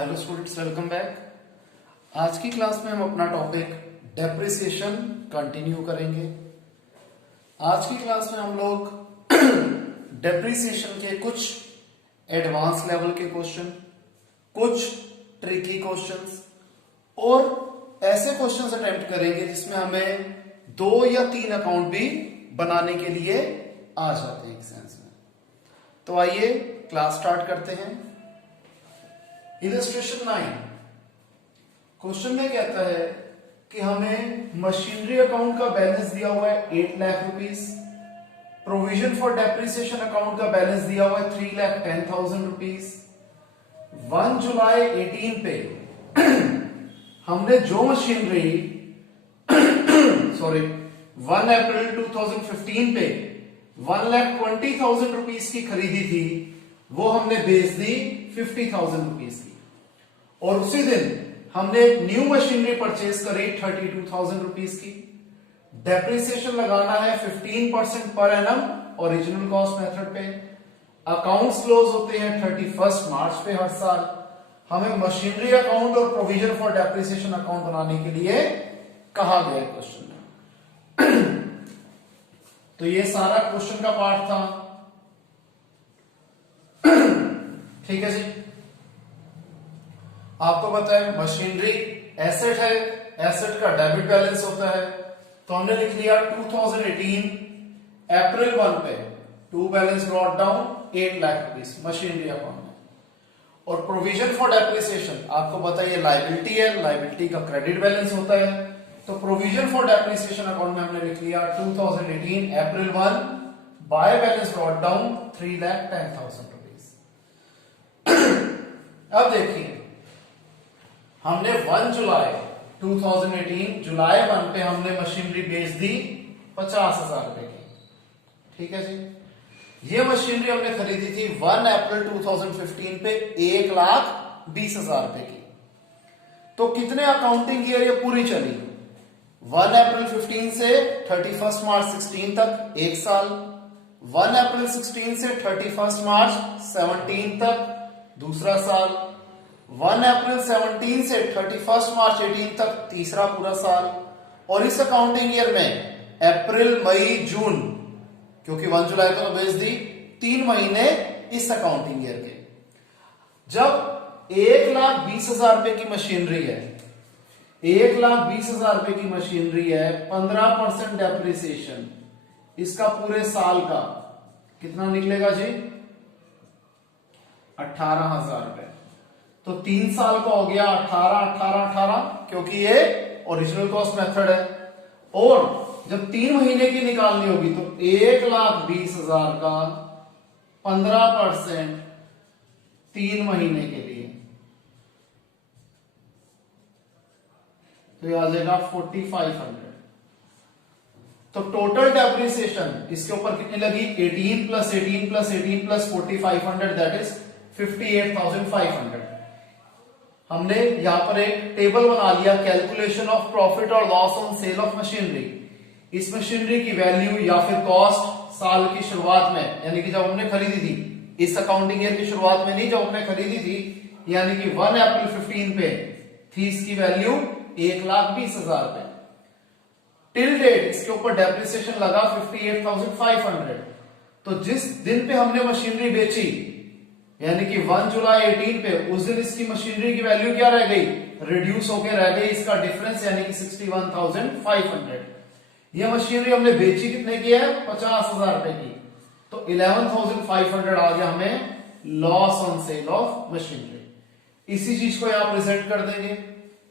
Hello students, welcome back. आज की class में हम अपना टॉपिक डेप्रिसिएशन कंटिन्यू करेंगे। आज की क्लास में हम लोग डेप्रिसिएशन के कुछ एडवांस लेवल के क्वेश्चन, कुछ ट्रिकी क्वेश्चंस और ऐसे क्वेश्चंस अटेम्प्ट करेंगे जिसमें हमें 2 या 3 अकाउंट भी बनाने के लिए आ जाते हैं एग्जाम्स में। तो आइए क्लास स्टार्ट करते हैं। इलस्ट्रेशन 9 क्वेश्चन में कहता है कि हमें मशीनरी अकाउंट का बैलेंस दिया हुआ है 8 lakh rupees, provision for depreciation account का बैलेंस दिया हुआ है 3,10,000 रुपीस। 1 जुलाई 18 पे हमने जो मशीनरी 1 अप्रैल 2015 पे 1,20,000 रुपीस की खरीदी थी, वो हमने बेच दी 50,000 रुपीस की। और उसी दिन हमने एक न्यू मशीनरी परचेज करी 32,000 रुपीस की। डेप्रिसिएशन लगाना है 15% per annum original cost method पे। अकाउंट्स क्लोज होते हैं 31 मार्च पे हर साल। हमें मशीनरी अकाउंट और प्रोविजन फॉर डेप्रिसिएशन अकाउंट बनाने के लिए कहा गया क्वेश्चन में। तो ये सारा क्वेश्चन का पार्ट था। ठीक है जी। आपको पता है मशीनरी एसेट है, एसेट का डेबिट बैलेंस होता है। तो हमने लिख लिया 2018 अप्रैल 1 पे to balance brought down 8 lakh rupees machinery account में। और प्रोविजन फॉर डेप्रिसिएशन आपको पता है ये लायबिलिटी है, लायबिलिटी का क्रेडिट बैलेंस होता है। तो प्रोविजन फॉर डेप्रिसिएशन अकाउंट में हमने लिख लिया 2018 April 1 by balance brought down 3,10,000 rupees. अब देखिए, हमने 1 जुलाई 2018 जुलाई 1 पे हमने मशीनरी बेच दी 50,000 रुपए की। ठीक है जी। ये मशीनरी हमने खरीदी थी 1 अप्रैल 2015 पे 1,20,000 रुपए की। तो कितने अकाउंटिंग ईयर ये पूरी चली? 1 अप्रैल 15 से 31 मार्च 16 तक 1 साल, 1 अप्रैल 16 से 31 मार्च 17 तक दूसरा साल, 1 अप्रैल 17 से 31 मार्च 18 तक तीसरा पूरा साल। और इस अकाउंटिंग ईयर में अप्रैल मई जून, क्योंकि 1 जुलाई को बेच दी, 3 महीने इस अकाउंटिंग ईयर के। जब 1,20,000 रुपए की मशीनरी है, 1,20,000 रुपए की मशीनरी है, 15% डेप्रिसिएशन, इसका पूरे साल का कितना निकलेगा जी? 18,000 रुपए। तो 3 साल का हो गया 18, क्योंकि ये ओरिजिनल कॉस्ट मेथड है। और जब 3 महीने की निकालनी होगी तो 1,20,000 का 15% 3 महीने के लिए, तो ये आ जाएगा 4,500। तो टोटल डेप्रिसिएशन इसके ऊपर कितनी लगी? 18 plus 18 plus 18 plus 4,500, that is 58,500। हमने यहां पर एक टेबल बना लिया, कैलकुलेशन ऑफ प्रॉफिट और loss on sale of machinery. इस मशीनरी की वैल्यू या फिर कॉस्ट साल की शुरुआत में, यानी कि जब हमने खरीदी थी, इस अकाउंटिंग ईयर की शुरुआत में नहीं, जब हमने खरीदी थी, यानी कि 1 अप्रैल 15 पे थी इसकी वैल्यू 1,20,000 रुपए। टिल डेट इसके ऊपर डेप्रिसिएशन लगा 58,500। तो जिस दिन पे हमने मशीनरी बेची, यानी कि 1 जुलाई 18 पे, उस दिन इसकी मशीनरी की वैल्यू क्या रह गई? रिड्यूस होकर रह गई इसका डिफरेंस, यानी कि 61,500। यह मशीनरी हमने बेची कितने की है? 50,000 रुपए की। तो 11,500 आ गया हमें loss on sale of machinery. इसी चीज को यहां प्रेजेंट कर देंगे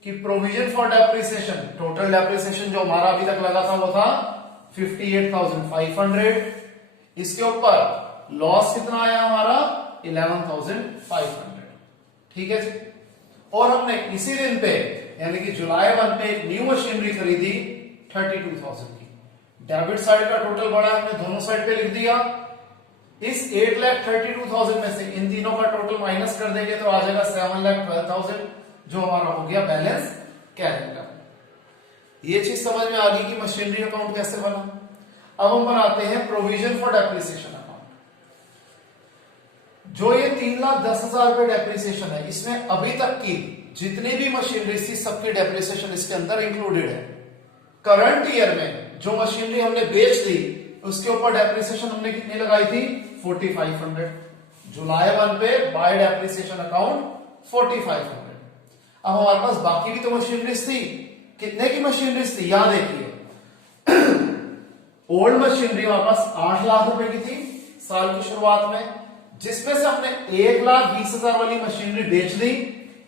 कि provision for depreciation, total depreciation जो हमारा अभी तक लगा था वो था 58,500। इसके ऊपर लॉस कितना आया हमारा? 11,500। ठीक है जी। और हमने इसी दिन पे, यानी कि जुलाई 1 पे एक न्यू मशीनरी खरीदी 32,000 की। डेबिट साइड का टोटल बड़ा हमने दोनों साइड पे लिख दिया। इस 8,32,000 में से इन तीनों का टोटल माइनस कर देंगे तो आ जाएगा 7,12,000, जो हमारा हो गया बैलेंस कैरी का। ये चीज समझ में आ गई कि मशीनरी अकाउंट कैसे बना। अब हम बनाते हैं प्रोविजन फॉर डेप्रिसिएशन अकाउंट। जो ये 3,10,000 रुपए डेप्रिसिएशन है, इसमें अभी तक की जितनी भी मशीनरी थी सबकी डेप्रिसिएशन इसके अंदर इंक्लूडेड है। करंट ईयर में जो मशीनरी हमने बेच दी उसके ऊपर डेप्रिसिएशन हमने कितनी लगाई थी 4500। जुलाई 1 पे बाय डेप्रिसिएशन अकाउंट 4500। अब हमारे पास बाकी भी तो मशीनरीज थी, कितने की मशीनरीज थी यहां देखिए। ओल्ड मशीनरी हमारे पास 8 लाख रुपए की थी साल की शुरुआत में, जिसमें से हमने 1,20,000 वाली मशीनरी बेच दी,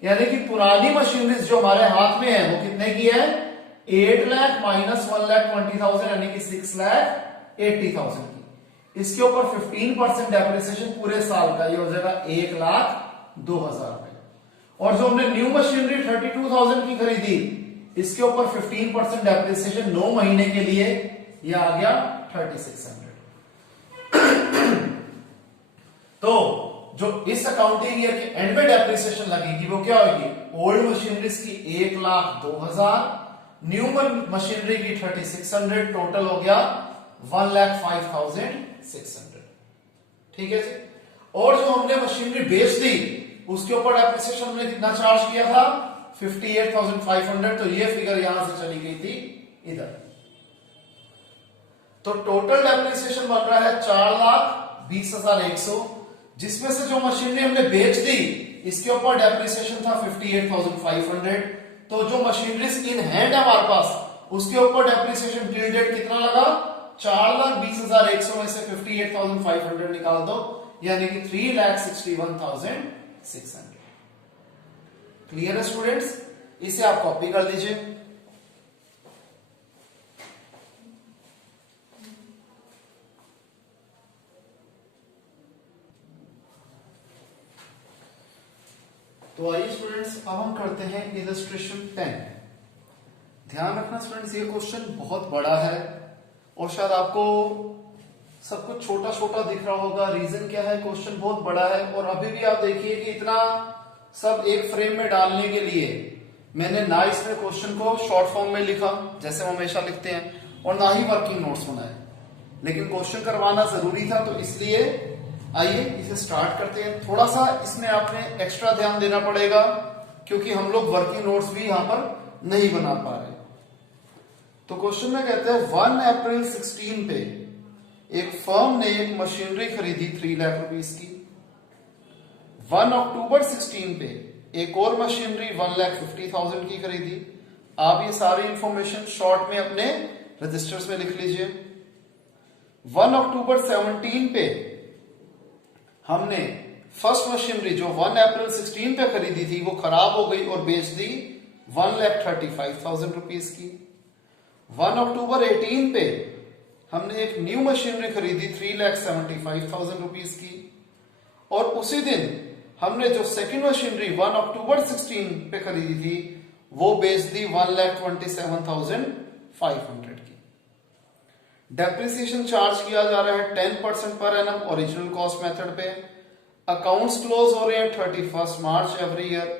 यानी कि पुरानी मशीनरीज जो हमारे हाथ में है वो कितने की है 8 लाख माइनस 1,20,000 यानी कि 6,80,000 की। इसके ऊपर 15% डेप्रिसिएशन पूरे साल का, ये हो जाएगा 1,02,000 रुपए। और जो हमने न्यू मशीनरी 32,000 की खरीदी, इसके ऊपर 15% डेप्रिसिएशन 9 महीने के लिए, ये आ गया 3,600। तो जो इस अकाउंटिंग ईयर के एंड में डेप्रिसिएशन लगेगी वो क्या होगी, ओल्ड मशीनरीज की 1,02,000, न्यू मशीनरी की 3,600, टोटल हो गया 1,05,600। ठीक है जी। और जो हमने मशीनरी बेच दी उसके ऊपर डेप्रिसिएशन हमने कितना चार्ज किया था 58,500, तो ये फिगर यहां से चली गई थी इधर। तो टोटल डेप्रिसिएशन बन रहा है 4,20,100, जिसमें से जो मशीनरी हमने बेच दी इसके ऊपर डेप्रिसिएशन था 58,500। तो जो मशीनरीज इन हैंड है हमारे पास उसके ऊपर डेप्रिसिएशन टिल डेट कितना लगा 4,20,100 में से 58,500 निकाल दो, यानी कि 3,61,600। क्लियर है स्टूडेंट्स, इसे आप कॉपी कर लीजिए। तो आइए स्टूडेंट्स अब हम करते हैं इलस्ट्रेशन 10। ध्यान रखना स्टूडेंट्स ये क्वेश्चन बहुत बड़ा है और शायद आपको सब कुछ छोटा छोटा दिख रहा होगा। रीजन क्या है, क्वेश्चन बहुत बड़ा है और अभी भी आप देखिए कि इतना सब एक फ्रेम में डालने के लिए मैंने ना इसमें क्वेश्चन को शॉर्ट फॉर्म में लिखा जैसे हम हमेशा लिखते हैं और ना ही वर्किंग नोट्स बनाए, लेकिन क्वेश्चन करवाना जरूरी था तो इसलिए आइए इसे स्टार्ट करते हैं। थोड़ा सा इसमें आपने एक्स्ट्रा ध्यान देना पड़ेगा क्योंकि हम लोग वर्किंग नोट्स भी यहां पर नहीं बना पा रहे। तो क्वेश्चन में कहते हैं 1 अप्रैल 16 पे एक फर्म ने एक मशीनरी खरीदी 3 लाख रुपीस की। 1 अक्टूबर 16 पे एक और मशीनरी 1,50,000 की खरीदी। आप ये सारी इंफॉर्मेशन शॉर्ट में अपने रजिस्टर्स में लिख लीजिए। 1 अक्टूबर 17 पे हमने फर्स्ट मशीनरी जो 1 अप्रैल 16 पे खरीदी थी वो खराब हो गई और बेच दी 1,35,000 रुपीस की। 1 अक्टूबर 18 पे हमने एक न्यू मशीनरी खरीदी 3,75,000 रुपीस की और उसी दिन हमने जो सेकंड मशीनरी 1 अक्टूबर 16 पे खरीदी थी वो बेच दी 1,27,500 की। डेप्रिसिएशन चार्ज किया जा रहा है 10% per annum original cost method पे। अकाउंट्स क्लोज हो रहे हैं 31 मार्च एवरी ईयर।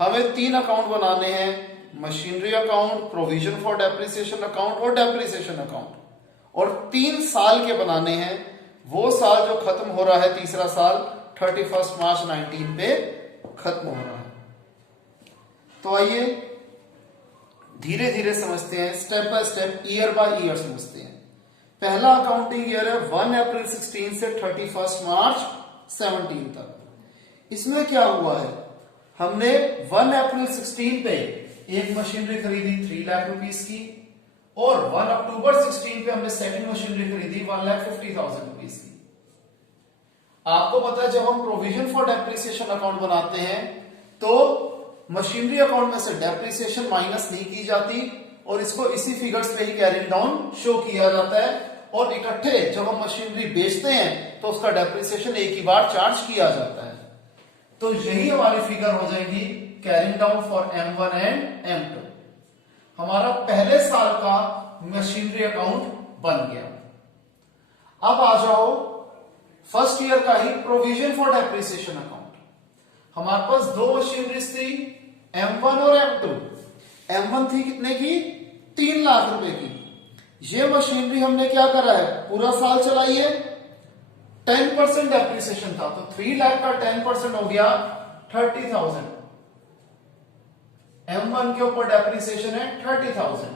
हमें 3 अकाउंट बनाने हैं, machinery account, provision for depreciation account और डेप्रिसिएशन अकाउंट, और 3 साल के बनाने हैं। वो साल जो खत्म हो रहा है तीसरा साल 31 मार्च 19 पे खत्म हो रहा है। तो आइए धीरे धीरे समझते हैं, step by step, year by year समझते हैं। पहला अकाउंटिंग ईयर है 1 अप्रैल 16 से 31 मार्च 17 तक। इसमें क्या हुआ है, हमने 1 अप्रैल 16 पे एक मशीनरी खरीदी 3 लाख रुपीस की और 1 अक्टूबर 16 पे हमने सेकंड मशीनरी खरीदी 1,50,000 रुपीस की। आपको पता है जब हम प्रोविजन फॉर डेप्रिसिएशन अकाउंट बनाते हैं तो मशीनरी अकाउंट में से डेप्रिसिएशन माइनस नहीं की जाती और इसको इसी फिगर्स पे ही कैरिंग डाउन शो किया जाता है और इकट्ठे जब हम मशीनरी बेचते हैं तो उसका डेप्रिसिएशन एक ही बार चार्ज किया जाता है। तो यही हमारी फिगर हो जाएगी carrying down for M1 and M2। हमारा पहले साल का मशीनरी अकाउंट बन गया। अब आ जाओ फर्स्ट ईयर का ही प्रोविजन फॉर डेप्रिसिएशन अकाउंट। हमारे पास 2 मशीनरीज थी M1 और M2। M1 थी कितने की 3 लाख रुपए की। ये मशीनरी हमने क्या करा है, पूरा साल चलाई है 10% डेप्रिसिएशन था, तो 3 लाख का 10% हो गया 30,000। M1 के ऊपर डेप्रिसिएशन है 30,000।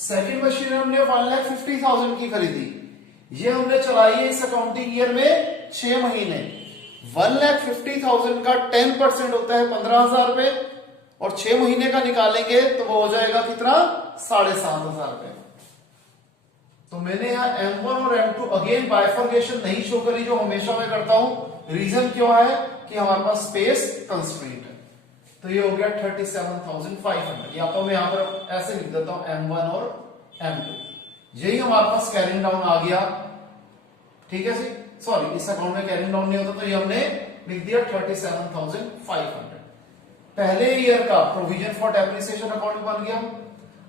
सेकंड मशीन हमने 1,50,000 की खरीदी, ये हमने चलाई है इस अकाउंटिंग ईयर में 6 महीने। 1,50,000 का 10% होता है 15,000 रुपए, और 6 महीने का निकालेंगे तो वो हो जाएगा कितना, 7,500 रुपए। तो मैंने यहाँ M1 और M2 अगेन बाइफर्केशन नहीं शो करी, जो हमेशा मैं करता हूं। रीजन क्यों है कि हमारे पास स्पेस कंस्ट्रेंट है। तो ये हो गया 37,500, या तो मैं यहां पर ऐसे लिख देता हूं M1 और M2। यही हमारे पास कैरिंग डाउन आ गया, ठीक है जी। सॉरी, इस अकाउंट में कैरिंग डाउन नहीं होता, तो ये हमने लिख दिया 37,500। पहले ईयर का प्रोविजन फॉर डेप्रिसिएशन अकाउंट बन गया।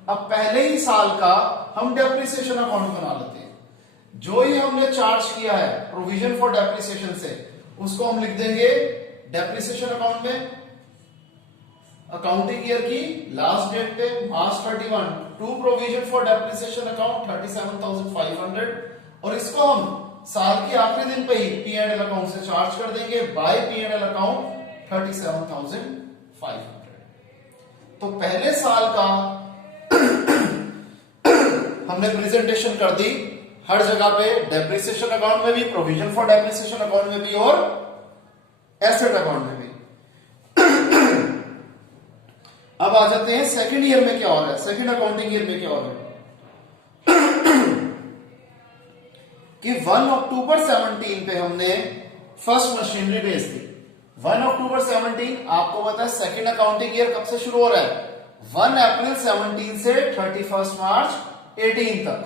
अब पहले ही साल का हम डेप्रिसिएशन अकाउंट बना लेते हैं। जो ही हमने चार्ज किया है प्रोविजन फॉर डेप्रिसिएशन से, उसको हम लिख देंगे डेप्रिसिएशन अकाउंट में। अकाउंटिंग ईयर की लास्ट डेट पे March 31 to provision for depreciation account 37,500, और इसको हम साल के आखिरी दिन पे ही P&L अकाउंट से चार्ज कर देंगे बाय P&L अकाउंट 37,500। तो पहले साल का हमने प्रेजेंटेशन कर दी हर जगह पे, डेप्रिसिएशन अकाउंट में भी, प्रोविजन फॉर डेप्रिसिएशन अकाउंट में भी, और एसेट अकाउंट में भी। अब आ जाते हैं सेकंड ईयर में क्या हो रहा है। सेकंड अकाउंटिंग ईयर में क्या हो रहा है कि 1 अक्टूबर 17 पे हमने फर्स्ट मशीनरी बेच दी। 1 अक्टूबर 17 आपको पता है सेकंड अकाउंटिंग ईयर कब से शुरू हो रहा है, 1 अप्रैल 17 से 31 मार्च 18 तक।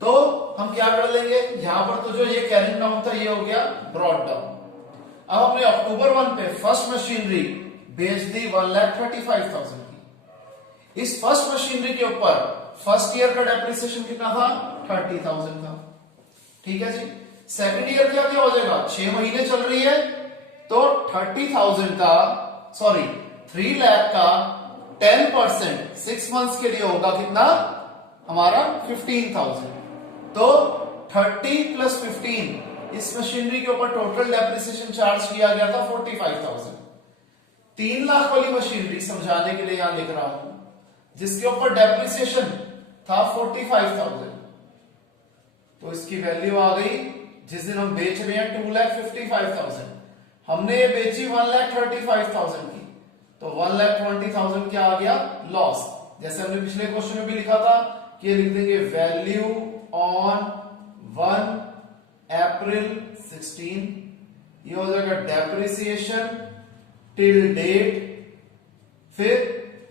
तो हम क्या कर लेंगे, यहां पर तो जो ये कैरिंग डाउन था ये हो गया ब्रॉट डाउन। अब हमने अक्टूबर 1 पे फर्स्ट मशीनरी बेच दी 1,35,000 की। इस फर्स्ट मशीनरी के ऊपर फर्स्ट ईयर का डेप्रिसिएशन कितना था, 30,000 था, ठीक है जी। सेकंड ईयर क्या क्या हो जाएगा, 6 महीने चल रही है, तो 30,000 का, सॉरी 3 लाख का 10% 6 मंथ्स के लिए होगा कितना हमारा 15,000। तो 30 प्लस 15 इस मशीनरी के ऊपर टोटल डेप्रिसिएशन चार्ज किया गया था 45,000। 3 लाख वाली मशीनरी समझाने के लिए यहां लिख रहा हूं, जिसके ऊपर डेप्रिसिएशन था 45,000, तो इसकी वैल्यू आ गई जिस दिन हम बेच रहे हैं 2,55,000। हमने ये बेची 1,35,000 की, तो 1,20,000 क्या आ गया, लॉस। जैसे हमने पिछले क्वेश्चन में भी लिखा था कि लिख देंगे वैल्यू ऑन 1 अप्रैल 16, ये हो जाएगा डेप्रिसिएशन टिल डेट। फिर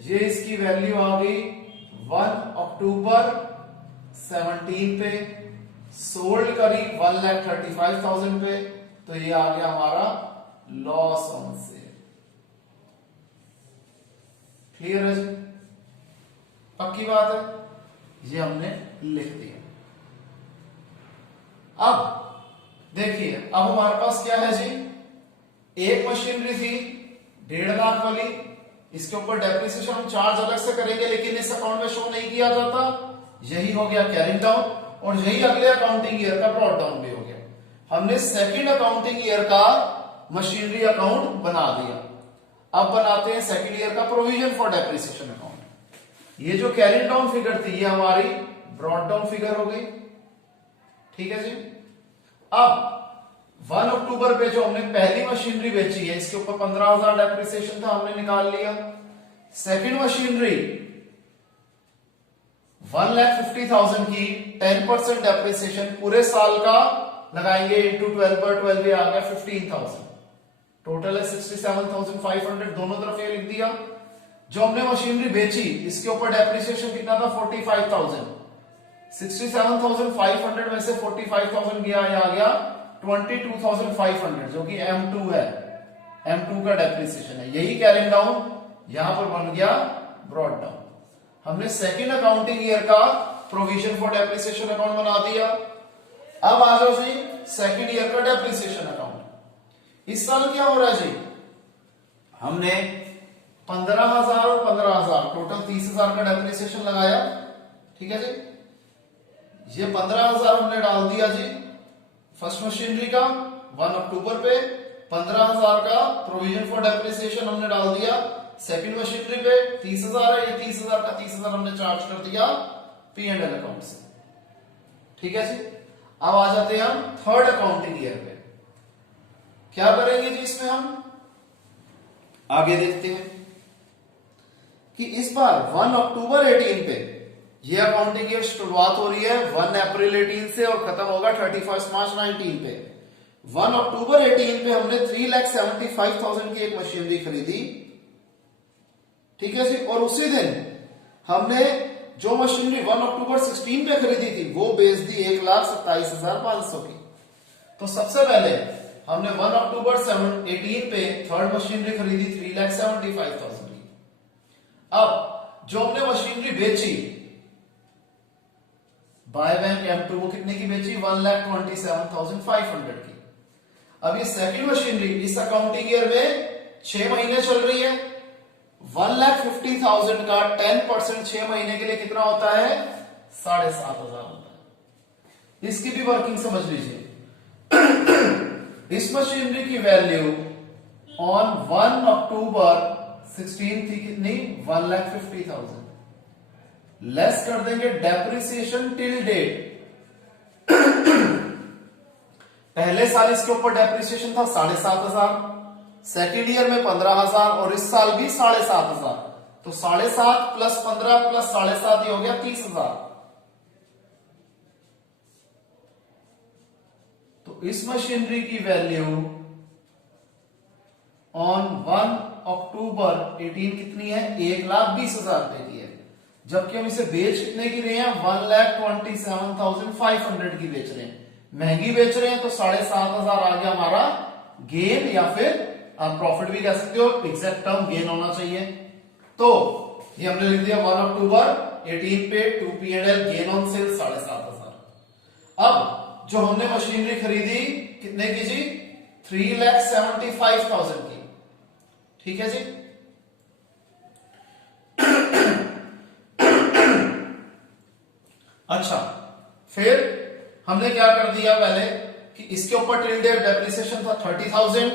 ये इसकी वैल्यू आ गई 1 अक्टूबर 17 पे, सोल्ड करी 1,35,000 पे, तो ये आ गया हमारा लॉस ऑन सेल। क्लियर है जी, पक्की बात है, ये हमने लिख दिया। अब देखिए, अब हमारे पास क्या है जी, एक मशीनरी थी 1.5 लाख वाली, इसके ऊपर डेप्रिसिएशन हम चार्ज अलग से करेंगे, लेकिन इस अकाउंट में शो नहीं किया जाता। यही हो गया कैरिंग डाउन, और यही अगले अकाउंटिंग ईयर का ब्रॉट डाउन भी हो गया। हमने सेकंड अकाउंटिंग ईयर का मशीनरी अकाउंट बना दिया। अब बनाते हैं सेकंड ईयर का प्रोविजन फॉर डेप्रिसिएशन अकाउंट। ये जो कैरिंग डाउन फिगर थी ये हमारी ब्रॉट डाउन फिगर हो गई, ठीक है जी। अब 1 अक्टूबर पे जो हमने पहली मशीनरी बेची है, इसके ऊपर 15,000 डेप्रिसिएशन था, हमने निकाल लिया। सेकंड मशीनरी 1,50,000 की 10% डेप्रिसिएशन पूरे साल का लगाएंगे, इंटू 12 पर 12 आ गया 15,000, टोटल है 67,500, दोनों तरफ ये लिख दिया। जो हमने मशीनरी बेची इसके ऊपर डेप्रिसिएशन कितना था, 45,000। 67,500 में से 45,000 गया, ये आ गया 22,500, जो कि M2 है, M2 का डेप्रिसिएशन है। यही कैरिंग डाउन यहां पर बन गया ब्रॉट डाउन। हमने सेकेंड अकाउंटिंग ईयर का प्रोविजन फॉर डेप्रिसिएशन अकाउंट बना दिया। अब आ जाओ जी सेकेंड ईयर का डेप्रिसिएशन अकाउंट। इस साल क्या हो रहा है जी, हमने 15,000 और 15,000 टोटल 30,000 का डेप्रिसिएशन लगाया, ठीक है जी। ये 15,000 हमने डाल दिया जी फर्स्ट मशीनरी का 1 अक्टूबर पे 15,000 का प्रोविजन फॉर डेप्रिसिएशन हमने डाल दिया। सेकंड मशीनरी पे 30,000 है, ये 30,000 का 30,000 हमने चार्ज कर दिया P&L अकाउंट से। ठीक है जी। अब आ जाते हैं हम थर्ड अकाउंटिंग ईयर पे। क्या करेंगे जी इसमें हम आगे देखते हैं कि इस बार 1 अक्टूबर 18 पे ये अकाउंटिंग ईयर शुरुआत हो रही है 1 अप्रैल 18 से और खत्म होगा 31 मार्च 19 पे। 1 अक्टूबर 18 पे हमने 3,75,000 की एक मशीनरी खरीदी। ठीक है जी। और उसी दिन हमने जो मशीनरी 1 अक्टूबर 16 पे खरीदी थी वो बेच दी 1,27,500 की। तो सबसे पहले हमने 1 अक्टूबर 18 पे थर्ड मशीनरी खरीदी 3,75,000 की। अब जो हमने मशीनरी बेची बाय बैंक M2 वो कितने की बेची 1,27,500 की। अब ये सेकंड मशीनरी इस अकाउंटिंग ईयर में 6 महीने चल रही है। 1,50,000 का 10% 6 महीने के लिए कितना होता है 7,500 होता है। इसकी भी वर्किंग समझ लीजिए। इस मशीनरी की वैल्यू ऑन 1 अक्टूबर 16 थी कितनी 1,50,000। लेस कर देंगे डेप्रिसिएशन टिल डेट। पहले साल इसके ऊपर डेप्रिसिएशन था 7,500, सेकेंड ईयर में 15,000 और इस साल भी 7,500। तो 7,500 प्लस 15 प्लस 7,500 हो गया 30,000। तो इस मशीनरी की वैल्यू ऑन 1 अक्टूबर 18 कितनी है 1,20,000 रुपए की है। जबकि हम इसे बेच कितने की रहे हैं 1,27,500 की बेच रहे हैं। महंगी बेच रहे हैं तो 7,500 आ गया हमारा गेन, या फिर आप प्रॉफिट भी कह सकते हो, एग्जैक्ट टर्म गेन होना चाहिए। तो ये हमने लिख दिया 1 अक्टूबर 18 पे 2 P&L गेन ऑन सेल 7,500। अब जो हमने मशीनरी खरीदी कितने की जी 3,75,000 की। ठीक है जी। अच्छा, फिर हमने क्या कर दिया पहले कि इसके ऊपर टिल डेट डेप्रिसिएशन था 30,000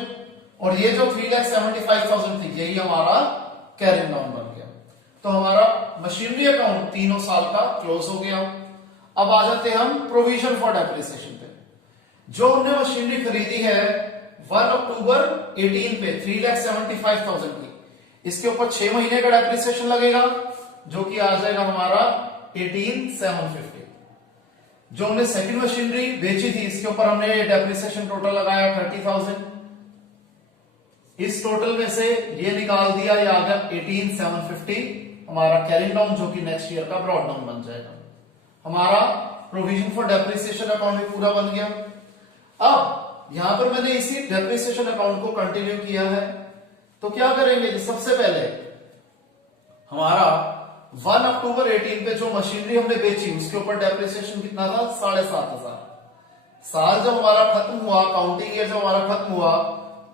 और ये जो 3,75,000 थी यही हमारा कैरिंग डाउन बन गया। तो हमारा मशीनरी अकाउंट तीनों साल का क्लोज हो गया। अब आ जाते हैं हम प्रोविजन फॉर डेप्रिसिएशन पे। जो हमने मशीनरी खरीदी है 1 अक्टूबर 18 पे 3,75,000 की, इसके ऊपर 6 महीने का डेप्रिसिएशन लगेगा जो कि आ जाएगा हमारा 18,750। जो हमने सेकंड मशीनरी बेची थी इसके ऊपर हमने डेप्रिसिएशन टोटल लगाया 30,000। इस टोटल में से ये निकाल दिया, ये आ गया 18,750 हमारा कैरिंग डाउन, जो कि नेक्स्ट ईयर का ब्रॉड डाउन बन जाएगा। हमारा प्रोविजन फॉर डेप्रिसिएशन अकाउंट भी पूरा बन गया। अब यहां पर मैंने इसी डेप्रिसिएशन अकाउंट को कंटिन्यू किया है। तो क्या करेंगे, सबसे पहले हमारा 1 अक्टूबर 18 पे जो मशीनरी हमने बेची उसके ऊपर डेप्रिसिएशन कितना था 7,500। साल जब हमारा खत्म हुआ, काउंटिंग ईयर जब हमारा खत्म हुआ,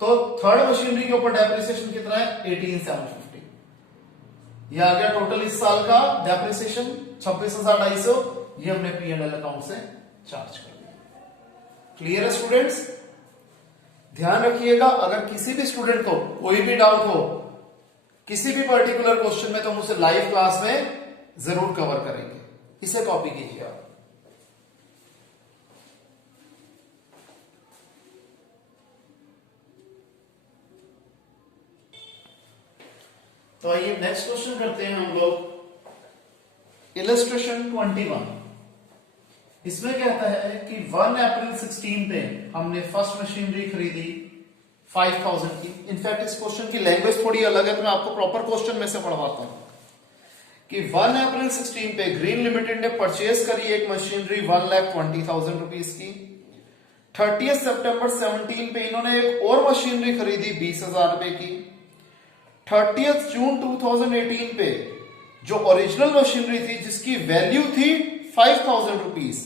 तो थर्ड मशीनरी के ऊपर डेप्रिसिएशन कितना है 18,750। ये आ गया टोटल इस साल का डेप्रिसिएशन 26,250। ये हमने P&L अकाउंट से चार्ज कर दिया। क्लियर है स्टूडेंट्स? ध्यान रखिएगा, अगर किसी भी स्टूडेंट को कोई भी डाउट हो किसी भी पर्टिकुलर क्वेश्चन में तो हम उसे लाइव क्लास में जरूर कवर करेंगे। इसे कॉपी कीजिए आप। तो आइए नेक्स्ट क्वेश्चन करते हैं हम लोग। इलस्ट्रेशन 21। इसमें कहता है कि 1 अप्रैल 16 पे हमने फर्स्ट मशीनरी खरीदी 5,000 की। इनफैक्ट इस क्वेश्चन की लैंग्वेज थोड़ी अलग है, तो मैं आपको प्रॉपर क्वेश्चन में से पढ़वाता हूं कि 1 अप्रैल 16 पे ग्रीन लिमिटेड ने परचेज करी एक मशीनरी 1,20,000 रुपीज की। 30 सितंबर 17 पे इन्होंने एक और मशीनरी खरीदी 20,000 रुपए की। 30 जून 2018 पे जो ओरिजिनल मशीनरी थी जिसकी वैल्यू थी 5,000 रुपीज,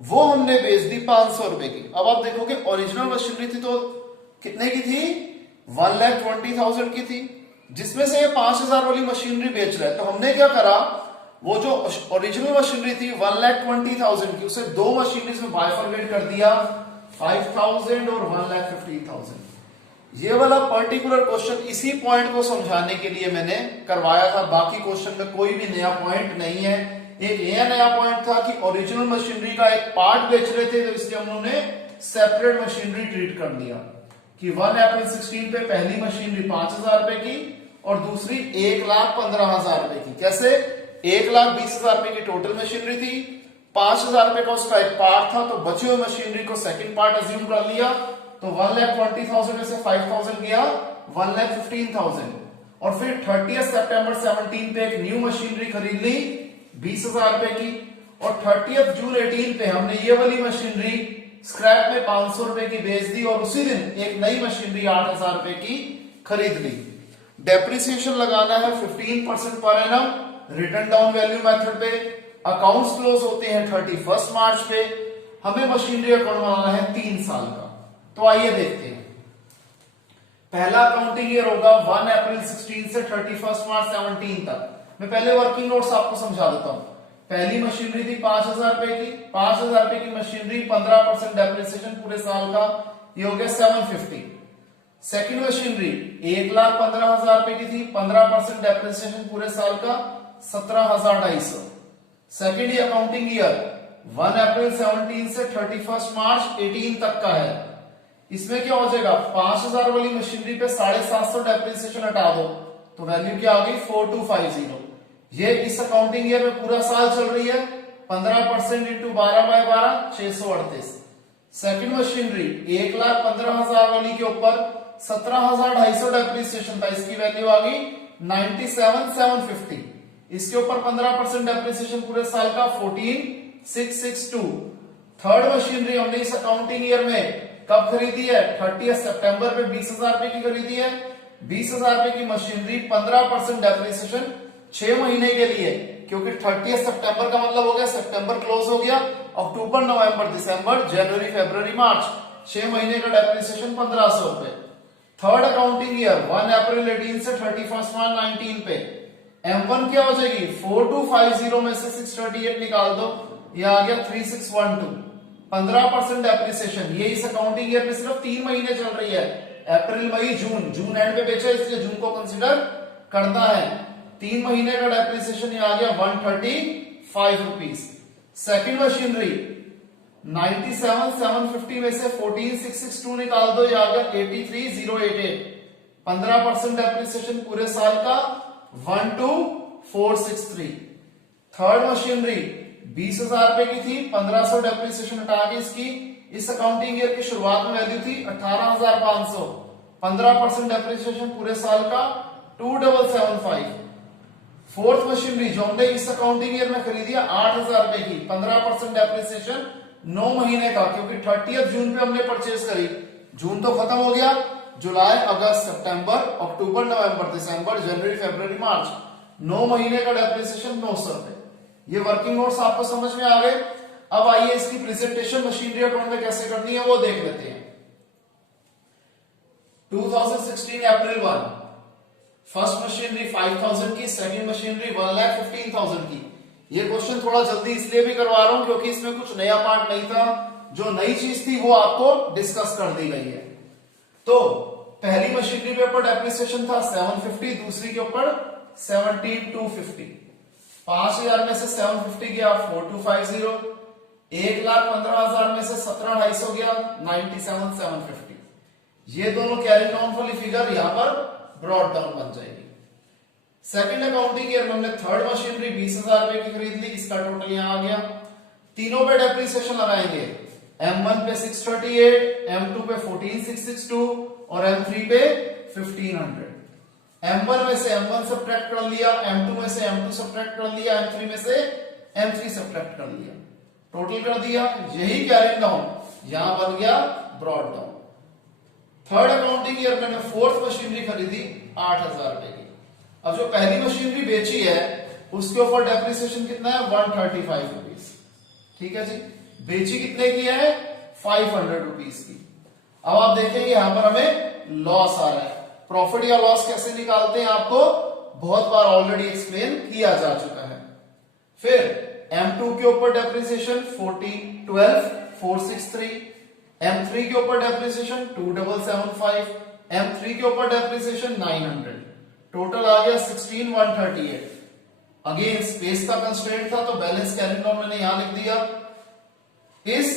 वो हमने बेच दी 500 रुपए की। अब आप देखोगे ओरिजिनल मशीनरी थी तो कितने की थी 1,20,000 की थी, जिसमें से ये 5,000 वाली मशीनरी बेच रहा है। तो हमने क्या करा, वो जो ओरिजिनल मशीनरी थी 1,20,000 की, उसे दो मशीनरीज में बाइफरकेट कर दिया। 5,000 और 1,15,000। ये वाला पर्टिकुलर क्वेश्चन इसी पॉइंट को समझाने के लिए मैंने करवाया था, बाकी क्वेश्चन में कोई भी नया पॉइंट नहीं है। एक ये नया पॉइंट था कि ओरिजिनल मशीनरी का एक पार्ट बेच रहे थे, तो इसलिए हम लोगों ने सेपरेट मशीनरी ट्रीट कर दिया कि 1 अप्रैल 16 पे पहली मशीनरी 5,000 रुपए की और दूसरी 1,15,000 रुपए की। कैसे? 1,20,000 रुपए की टोटल मशीनरी थी, 5,000 रुपए का उसका एक पार्ट था, तो बची हुई मशीनरी को सेकंड पार्ट अज्यूम कर लिया। तो 1,20,000 में से 5,000 गया 1,15,000 और फिर 30 सितंबर 17 पे एक न्यू मशीनरी खरीद ली 20,000 रुपए की और 30 जून 18 पे हमने ये वाली मशीनरी स्क्रैप में 500 रुपए की बेच दी और उसी दिन एक नई मशीनरी 8,000 रुपए की खरीद ली। डेप्रिसिएशन लगाना है 15% per annum return down value method पे। अकाउंट्स क्लोज होते हैं 31 मार्च पे। हमें मशीनरी अकाउंट बनाना है 3 साल का। तो आइए देखते हैं। पहला अकाउंटिंग ईयर होगा 1 अप्रैल 16 से 31 मार्च 17 तक। मैं पहले वर्किंग नोट्स आपको समझा देता हूं। पहली मशीनरी थी 5,000 रुपए की, 5,000 रुपए की मशीनरी 15% डेप्रिसिएशन पूरे साल का, ये हो गया 750। सेकंड मशीनरी 1,15,000 रुपए की थी, 15% डेप्रिसिएशन पूरे साल का, 17,250। सेकेंड अकाउंटिंग ईयर 1 अप्रैल 17 से 31 मार्च 18 तक का है। इसमें क्या हो जाएगा? 5,000 वाली मशीनरी पे 750 डेप्रिसिएशन हटा दो तो वैल्यू क्या आ गई? 4250। ये इस अकाउंटिंग ईयर में पूरा साल चल रही है। 15% इंटू 12/12 638। सेकंड मशीनरी 1,15,000 वाली के ऊपर 17,250 डेप्रिसिएशन था, इसकी वैल्यू आ गई 97,750। इसके ऊपर 15% डेप्रिसिएशन पूरे साल का 14,662। थर्ड मशीनरी हमने इस अकाउंटिंग ईयर में कब खरीदी है? 30 सितंबर पे 20,000 रुपए की खरीदी है। 20,000 रुपए की मशीनरी 15% डेप्रिसिएशन 6 महीने के लिए, क्योंकि 30 सितंबर का मतलब हो गया सितंबर क्लोज हो गया, अक्टूबर नवंबर दिसंबर जनवरी फरवरी मार्च 6 महीने का डेप्रिसिएशन 1,500 रुपए। थर्ड अकाउंटिंग ईयर 1 अप्रैल 18 से 31 मार्च 19 पे M1 क्या हो जाएगी? 4250 में से 638 निकाल दो, ये आ गया 3612। 15% डेप्रिसिएशन, ये इस अकाउंटिंग ईयर में सिर्फ 3 महीने चल रही है, अप्रैल मई जून। जून एंड पे बेचा इसलिए जून को कंसीडर करता है। 3 महीने का डेप्रिसिएशन ये आ गया 135 रुपीज। सेकेंड मशीनरी 97,750 में से 14,662 निकाल दो, ये आ गया 83,088। 15% डेप्रिसिएशन पूरे साल का 12,463। थर्ड मशीनरी 20,000 रुपए की थी, 1,500 डेप्रिसिएशन हटा के इसकी इस अकाउंटिंग ईयर की शुरुआत में वैल्यू थी 18,500। 15% डेप्रिसिएशन पूरे साल का 2,775। फोर्थ मशीनरी जो हमने इस अकाउंटिंग ईयर में खरीदी है 8,000 रुपए की, 15% डेप्रिसिएशन 9 महीने का, क्योंकि 30 जून पे हमने परचेज करी। जून तो खत्म हो गया, जुलाई अगस्त सितंबर अक्टूबर नवंबर दिसंबर जनवरी फरवरी मार्च 9 महीने का डेप्रिसिएशन 900 रुपए। ये वर्किंग नोट्स आपको समझ में आ गए। अब आइए इसकी प्रेजेंटेशन मशीनरी अकाउंट में कैसे करनी है वो देख लेते हैं। 2016 अप्रैल 1 फर्स्ट मशीनरी 5,000 की, सेकंड मशीनरी 1,15,000 की। ये क्वेश्चन थोड़ा जल्दी इसलिए भी करवा रहा हूं क्योंकि इसमें कुछ नया पार्ट नहीं था, जो नई चीज थी वो आपको डिस्कस कर दी गई है। तो पहली मशीनरी के ऊपर डेप्रिसिएशन था 750, दूसरी के ऊपर 17,250। 5,000 में से 750 गया 4,250। 1,15,000 में से 17,250 गया 97,750। ये दोनों कैरी डाउन वाली फिगर यहां पर ब्रॉड डाउन बन जाएगी। सेकंड अकाउंटिंग ईयर में हमने थर्ड मशीनरी 20,000 रुपए की खरीद ली, इसका टोटल यहां आ गया। तीनों पे डेप्रिसिएशन लगाएंगे, M1 पे 638, M2 पे 14,662 और M3 पे 1,500। M1 में से M1 सब्ट्रैक्ट कर लिया, M2 में से M2 सब्ट्रैक्ट कर लिया, M3 में से M3 सब्ट्रैक्ट कर लिया, टोटल कर दिया। यही कैरी डाउन यहां बन गया brought down. Third accounting year में फोर्थ मशीनरी खरीदी 8,000 रुपए की। अब जो पहली मशीनरी बेची है उसके ऊपर डेप्रिसिएशन कितना है? 135 रुपीज। ठीक है जी, बेची कितने की है? 500 रुपीज की। अब आप देखेंगे यहां पर हमें लॉस आ रहा है। प्रॉफिट या लॉस कैसे निकालते हैं आपको बहुत बार ऑलरेडी एक्सप्लेन किया जा चुका है। फिर M2 के ऊपर डेप्रिसिएशन 12,463, M3 के ऊपर डेप्रिसिएशन 2775, M3 के ऊपर डेप्रिसिएशन 900, टोटल आ गया 16138। अगेन स्पेस का कंस्ट्रेंट था तो बैलेंस कैरिंग डाउन मैंने यहां लिख दिया। इस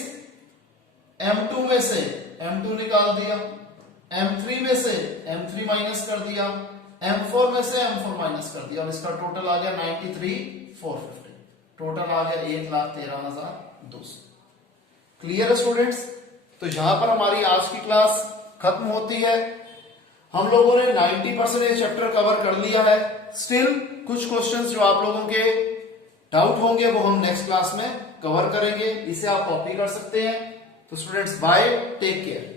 M2 में से M2 निकाल दिया, M3 में से M3 माइनस कर दिया, M4 में से M4 माइनस कर दिया और इसका टोटल आ गया 93,450। टोटल आ गया 1,13,200। क्लियर है स्टूडेंट्स? तो यहां पर हमारी आज की क्लास खत्म होती है। हम लोगों ने 90% चैप्टर कवर कर लिया है। स्टिल कुछ क्वेश्चंस जो आप लोगों के डाउट होंगे वो हम नेक्स्ट क्लास में कवर करेंगे। इसे आप कॉपी कर सकते हैं। तो स्टूडेंट्स बाय, टेक केयर।